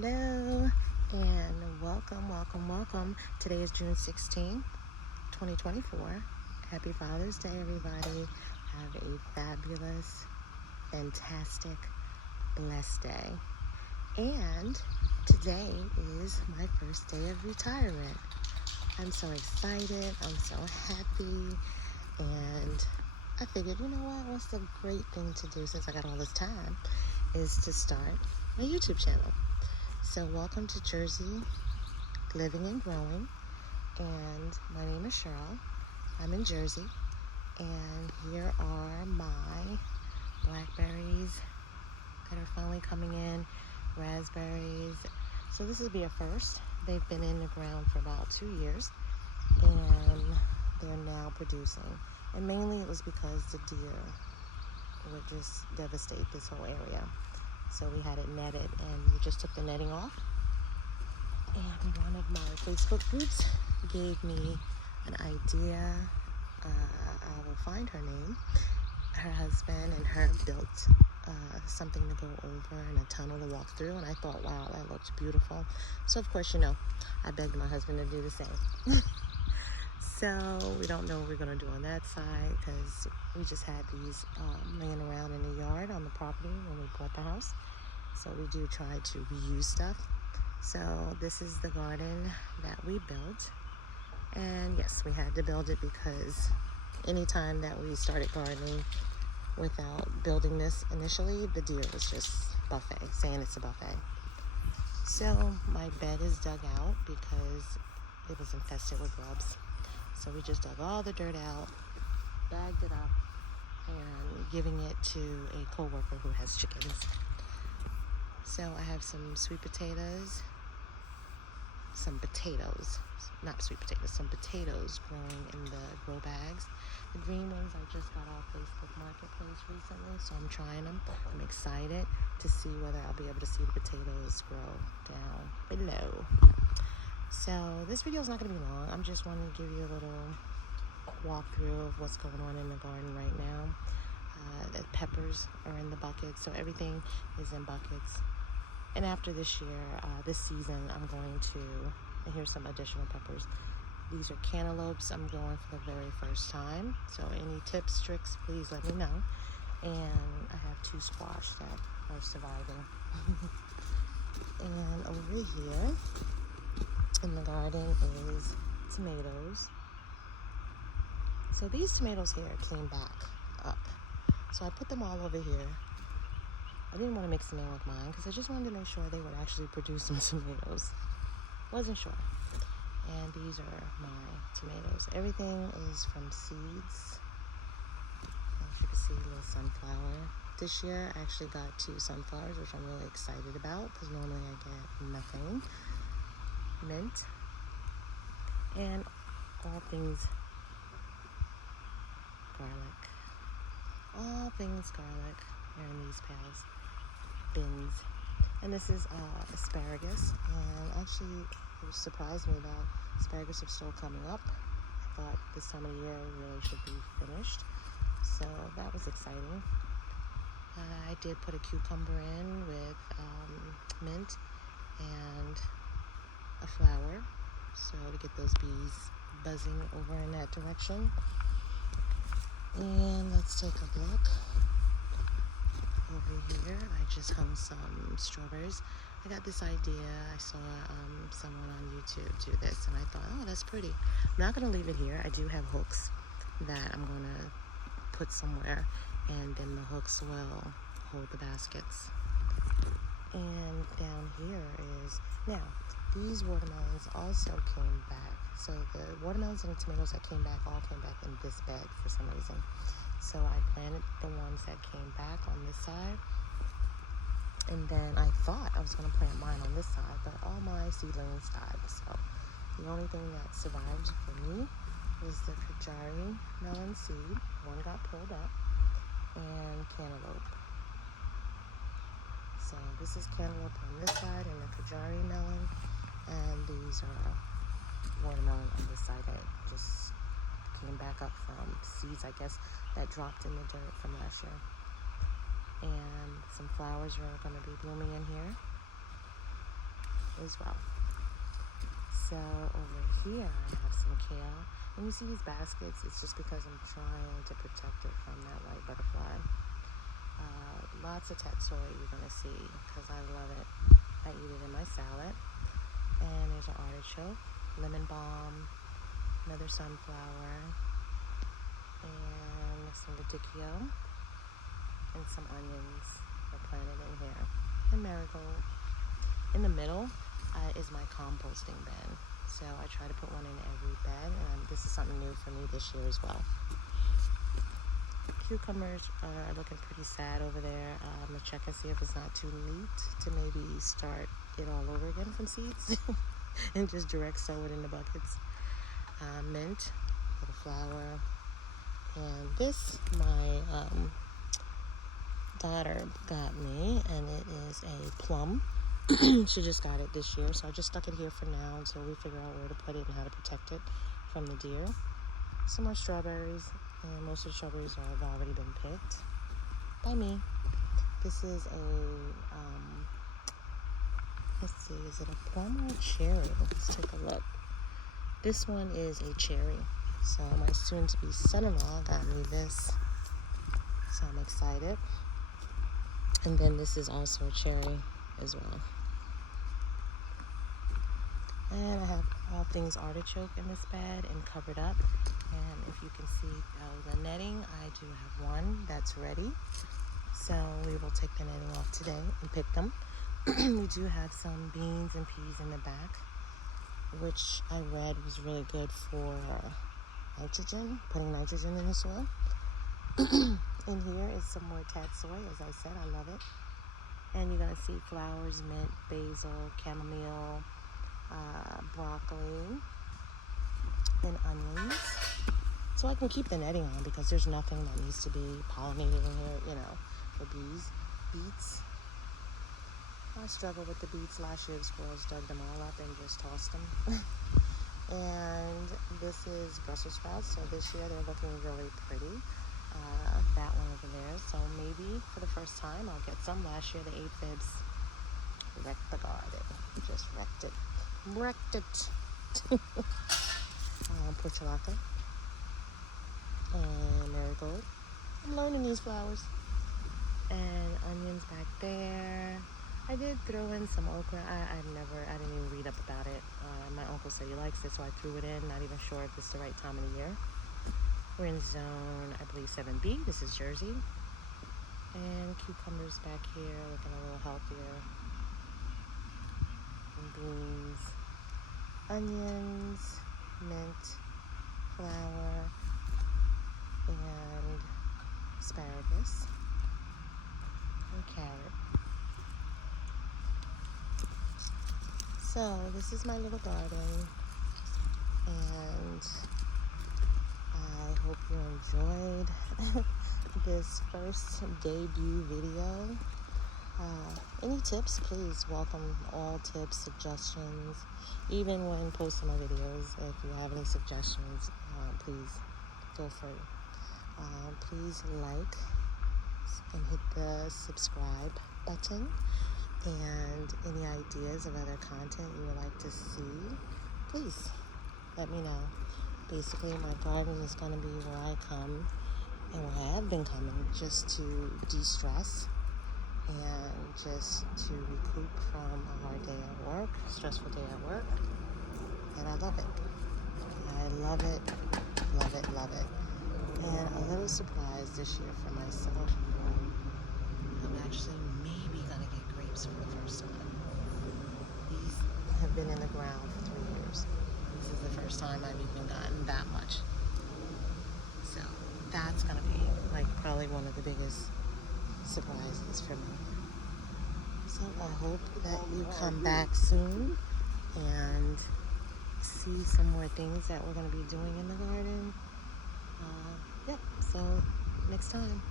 Hello and welcome. Today is June 16th, 2024. Happy Father's Day, everybody. Have a fabulous, fantastic, blessed day. And today is my first day of retirement. I'm so excited. I'm so happy. And I figured, you know what? What's the great thing to do since I got all this time is to start a YouTube channel. So welcome to Jersey Living and Growing, and my name is Cheryl. I'm in Jersey, and here are my blackberries that are finally coming in, raspberries. So this will be a first. They've been in the ground for about 2 years, and they're now producing. And mainly it was because the deer would just devastate this whole area. So we had it netted, and we just took the netting off. And one of my Facebook groups gave me an idea. I will find her name. Her husband and her built something to go over and a tunnel to walk through. And I thought, wow, that looks beautiful. So, of course, I begged my husband to do the same. So we don't know what we're going to do on that side because we just had these laying around in the yard on the property when we bought the house. So we do try to reuse stuff. So this is the garden that we built. And yes, we had to build it because anytime that we started gardening without building this initially, the deer was just buffet, saying it's a buffet. So my bed is dug out because it was infested with grubs. So we just dug all the dirt out, bagged it up, and giving it to a coworker who has chickens. So I have some sweet potatoes, some potatoes growing in the grow bags. The green ones I just got off Facebook Marketplace recently, so I'm trying them. I'm excited to see whether I'll be able to see the potatoes grow down below. So this video is not going to be long. I'm just wanting to give you a little walkthrough of what's going on in the garden right now. The peppers are in the buckets, so everything is in buckets. And after this year, this season, I'm going to, and here's some additional peppers. These are cantaloupes I'm growing for the very first time. So any tips, tricks, please let me know. And I have 2 squash that are surviving. And over here in the garden is tomatoes. So these tomatoes here came back up. So I put them all over here. I didn't want to mix them in with mine because I just wanted to make sure they would actually produce some tomatoes. Wasn't sure. And these are my tomatoes. Everything is from seeds. As you can see, a little sunflower. This year I actually got 2 sunflowers, which I'm really excited about because normally I get nothing. Mint. And all things garlic. All things garlic are in these pails. Bins. And this is asparagus, and actually it surprised me that asparagus are still coming up. I thought this time of year really should be finished, so that was exciting. I did put a cucumber in with mint and a flower, so to get those bees buzzing over in that direction. And let's take a look. Over here, I just hung some strawberries. I got this idea. I saw someone on YouTube do this, and I thought, oh, that's pretty. I'm not going to leave it here. I do have hooks that I'm going to put somewhere, and then the hooks will hold the baskets. And down here is, now, these watermelons also came back. So the watermelons and the tomatoes that came back all came back in this bag for some reason. So I planted the ones that came back on this side. And then I thought I was going to plant mine on this side, but all my seedlings died. So the only thing that survived for me was the Kajari melon seed. One got pulled up, and cantaloupe. So this is cantaloupe on this side and the Kajari melon. And these are watermelon on this side that just came back up from seeds, I guess, that dropped in the dirt from last year. And some flowers are going to be blooming in here. as well. So over here I have some kale. And you see these baskets, it's just because I'm trying to protect it from that white butterfly. Lots of tatsoi you're going to see because I love it. I eat it in my salad. And there's an artichoke, lemon balm, another sunflower, and some radicchio, and some onions are planted in here, and marigold. In the middle is my composting bin. So I try to put one in every bed, and this is something new for me this year as well. Cucumbers are looking pretty sad over there. I'm going to check and see if it's not too late to maybe start it all over again from seeds and just direct sow it in the buckets. Mint, little flower, and this my daughter got me, and it is a plum. She just got it this year, so I just stuck it here for now until we figure out where to put it and how to protect it from the deer. Some more strawberries, and most of the strawberries have already been picked by me. This is a, let's see, is it a plum or a cherry? Let's take a look. This one is a cherry. So my soon-to-be son-in-law got me this, so I'm excited. And then this is also a cherry as well. And I have all things artichoke in this bed and covered up. And if you can see the netting, I do have one that's ready. So we will take the netting off today and pick them. We do have some beans and peas in the back, which I read was really good for nitrogen, putting nitrogen in the soil. In here is some more tatsoi, as I said, I love it. And you're going to see flowers, mint, basil, chamomile, broccoli, and onions. So I can keep the netting on because there's nothing that needs to be pollinated in here, you know, for bees. Beets. I struggled with the beets last year. The squirrels dug them all up and just tossed them. And this is Brussels sprouts. So this year they're looking really pretty. That one over there. So maybe for the first time I'll get some. Last year the aphids wrecked the garden. Just wrecked it. Portulaca and marigold. I'm learning these flowers. And onions back there. I did throw in some okra. I didn't even read up about it. My uncle said he likes it, so I threw it in. Not even sure if it's the right time of the year. We're in zone, I believe, 7B. This is Jersey. And cucumbers back here, looking a little healthier. And beans, onions, mint, flour, and asparagus, and carrot. So this is my little garden, and I hope you enjoyed this first debut video. Any tips, please welcome all tips, suggestions, even when posting my videos. If you have any suggestions, please feel free. Please like and hit the subscribe button, and any ideas of other content you would like to see, please let me know. Basically, my garden is going to be where I come and where I have been coming just to de-stress and just to recoup from a hard day at work, stressful day at work. And I love it. I love it, love it, love it. And a little surprise this year for myself. I'm actually maybe gonna get grapes for the first time. These have been in the ground for 3 years. This is the first time I've even gotten that much. So that's gonna be like probably one of the biggest surprises for me. So I hope that you come back soon and see some more things that we're gonna be doing in the garden. So next time.